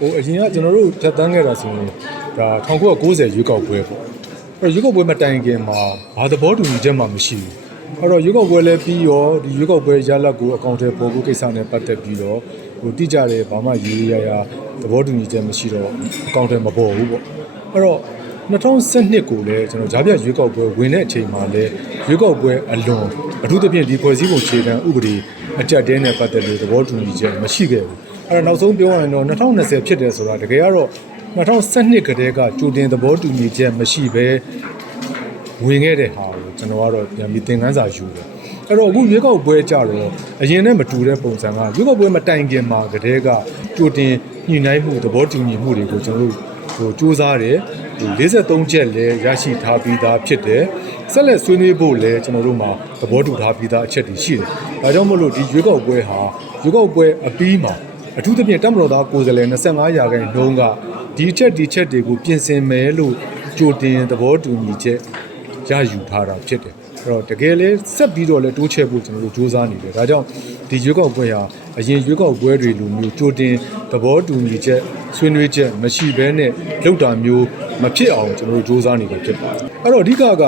ဟိုအရင်ကကျွန်တော်တို့ထပ်တန်းခဲ့တာဆိုရင်ဒါ1990ရွေးကောက်ပွဲပေါ့အဲ့တော့ရွေးကောက်ပွဲမတိုင်ခင်မှာဘာသဘောတူညီချက်မှမရှိဘူးအဲ့တော့ရွေးကောက်ပွဲလည်းပြီးရောဒီရွေးကောက်ပွဲရလဒ်ကိုအကောင့်ထဲပေါ်ဖို့ကိစ္စနဲ့ပတ်သက်ပြီးတော့ဟိုတိကျတယ်ဘာမှရေးရရသဘောတူညီချက်မရှိတော့အကောင့်ထဲမပေါ်ဘူးပေါ့အဲ့တော့2012ကိုလည်းကျွန်တော်ဂျာပြရွေးကောက်ပွဲဝင်တဲ့အချိန်မှာလည်းရွေးကောက်ပွဲအလွန်အထူးသဖြင့်ဒီဖွဲ့စည်းပုံခြေခံဥပဒေအကြက်တဲနဲ့ပတ်သက်လို့သဘောတူညီချက်မရှိခဲ့ဘူး အဲ့တော့နောက်ဆုံးပြောရရင်တော့2020ဖြစ်တယ်ဆိုတာတကယ်ကတော့2012ကတည်းကကြိုတင်သဘောတူညီချက်မရှိဘဲဝင်ခဲ့တဲ့ဟာကိုကျွန်တော်ကတော့ပြန်ပြီးသင်ခန်းစာယူတယ်အဲ့တော့အခုရွေးကောက်ပွဲကြတော့အရင်နဲ့မတူတဲ့ပုံစံကရွေးကောက်ပွဲမတိုင်ခင်မှာကတည်းကကြိုတင်ညှိနှိုင်းမှုသဘောတူညီမှုတွေကိုကျွန်တော်တို့ဟိုစူးစမ်းတယ်ဟို53ချက်လည်းရရှိထားပြီးသားဖြစ်တယ်ဆက်လက်ဆွေးနွေးဖို့လည်းကျွန်တော်တို့မှာသဘောတူထားပြီးသားအချက်တွေရှိတယ်ဒါကြောင့်မို့လို့ဒီရွေးကောက်ပွဲဟာရွေးကောက်ပွဲအပြီးမှာ အထူးသဖြင့်တက်မတော်သားကိုယ်စားလှယ်25ရာခိုင်နှုန်းကဒီချက်ဒီချက်တွေကိုပြင်ဆင်မယ်လို့ကြိုတင်သဘောတူညီချက်ရယူထားတာဖြစ်တယ်အဲ့တော့တကယ်လဲဆက်ပြီးတော့လဲတိုးချဲ့ဖို့ကျွန်တော်တို့စူးစမ်းနေတယ်ဒါကြောင့်ဒီရွေးကောက်ပွဲဟာအရင်ရွေးကောက်ပွဲတွေလိုမျိုးကြိုတင်သဘောတူညီချက်ဆွေးနွေးချက်မရှိဘဲနဲ့လောက်တာမျိုးမဖြစ်အောင်ကျွန်တော်တို့စူးစမ်းနေတယ်ဖြစ်ပါတယ်အဲ့တော့အဓိကက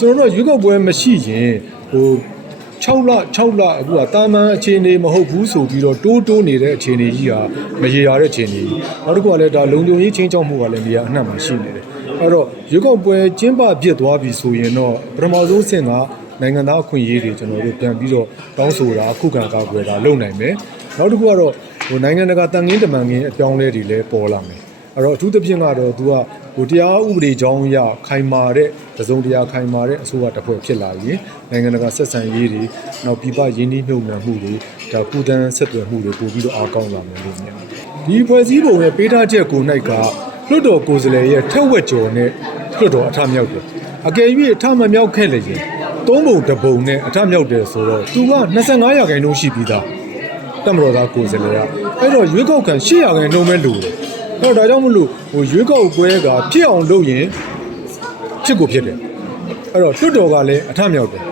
ကျွန်တော်တို့ကရွေးကောက်ပွဲမရှိရင်ဟို 6လ6လအခုကတာမန်အခြေအနေမဟုတ်ဘူးဆိုပြီးတော့တိုးတိုးနေတဲ့အခြေအနေကြီးဟာမရေရာတဲ့အခြေအနေကြီးနောက်တစ်ခုကလည်းဒါလုံခြုံရေးချင်းချောက်မှုကလည်းနေရာအနှံ့မှာရှိနေတယ်အဲ့တော့ရွေးကောက်ပွဲကျင်းပပြစ်သွားပြီဆိုရင်တော့ပထမဆုံးဆင့်ကနိုင်ငံသားအခွင့်အရေးတွေကျွန်တော်တို့ပြန်ပြီးတော့တောင်းဆိုတာခုခံကာကွယ်တာလုပ်နိုင်မယ်နောက်တစ်ခုကတော့ဟိုနိုင်ငံတကာတန်ငင်းတမန်ငင်းအပြောင်းအလဲတွေလည်းပေါ်လာမယ်အဲ့တော့အထူးသဖြင့်ကတော့သူက ဟိုတရားဥပဒေကြောင်းအရခိုင်မာတဲ့တစုံတရာခိုင်မာတဲ့အစိုးရတစ်ဖွဲ့ဖြစ်လာရင်နိုင်ငံတကာဆက်ဆံရေးတွေနောက်ပြည်ပရင်းနှီးမြှုပ်နှံမှုတွေဒါကုသန်းဆက်သွယ်မှုတွေပို့ပြီးတော့အားကောင်းလာမယ်လို့မြင်ပါတယ်ဒီဖွဲ့စည်းပုံရဲ့ပေးထားချက်ကို၌ကလွှတ်တော်ကိုယ်စားလှယ်ရဲ့ထက်ဝက်ကျော်နဲ့လွှတ်တော်အထမြောက်တယ်အကယ်၍အထမမြောက်ခဲ့လေရင်သုံးပုံတစ်ပုံနဲ့အထမြောက်တယ်ဆိုတော့သူက25ရာခိုင်နှုန်းရှိပြီးသားတမတော်သားကိုယ်စားလှယ်ကအဲ့တော့ရွေးကောက်ခံ800ရာခိုင်နှုန်းပဲလိုတယ် အဲ့တော့ဒါကြောင့်မလို့ဟိုရွေးကောက်ပွဲကဖြစ်အောင်လုပ်ရင်ဖြစ်ကိုဖြစ်တယ်အဲ့တော့လွတ်တော်ကလည်းအထမြောက်တယ်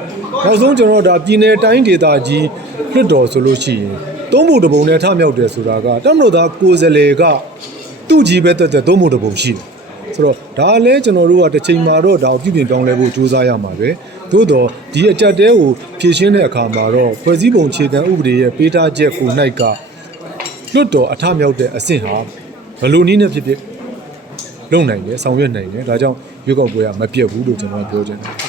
နောက်ဆုံးကျွန်တော်ဒါပြည်내တိုင်းဒေသကြီးလွတ်တော်ဆိုလို့ရှိရင်သုံးဖို့တစ်ပုံနဲ့ထမြောက်တယ်ဆိုတာကတမတော်သားကိုယ်စားလှယ်ကသူ့ကြီးပဲတက်တက်သုံးဖို့တစ်ပုံရှိတယ်ဆိုတော့ဒါလည်းကျွန်တော်တို့ကတစ်ချိန်မှာတော့ဒါကိုပြုပြင်ပြောင်းလဲဖို့ကြိုးစားရမှာပဲသို့တော့ဒီအကြက်တဲကိုဖြည့်ရှင်းတဲ့အခါမှာတော့ဖွဲ့စည်းပုံခြေခံဥပဒေရဲ့ပေးထားချက်ကို၌ကလွတ်တော်အထမြောက်တဲ့အဆင့်ဟာဘ ယ်လိုနည်းနဲ့ဖြစ်ဖြစ်လုပ်နိုင်တယ်ဆောင်ရွက်နိုင်တယ်ဒါကြောင့်ရွေးကောက်ပွဲကမပြတ်ဘူးလို့ကျွန်တော်ကပြောချင်တယ်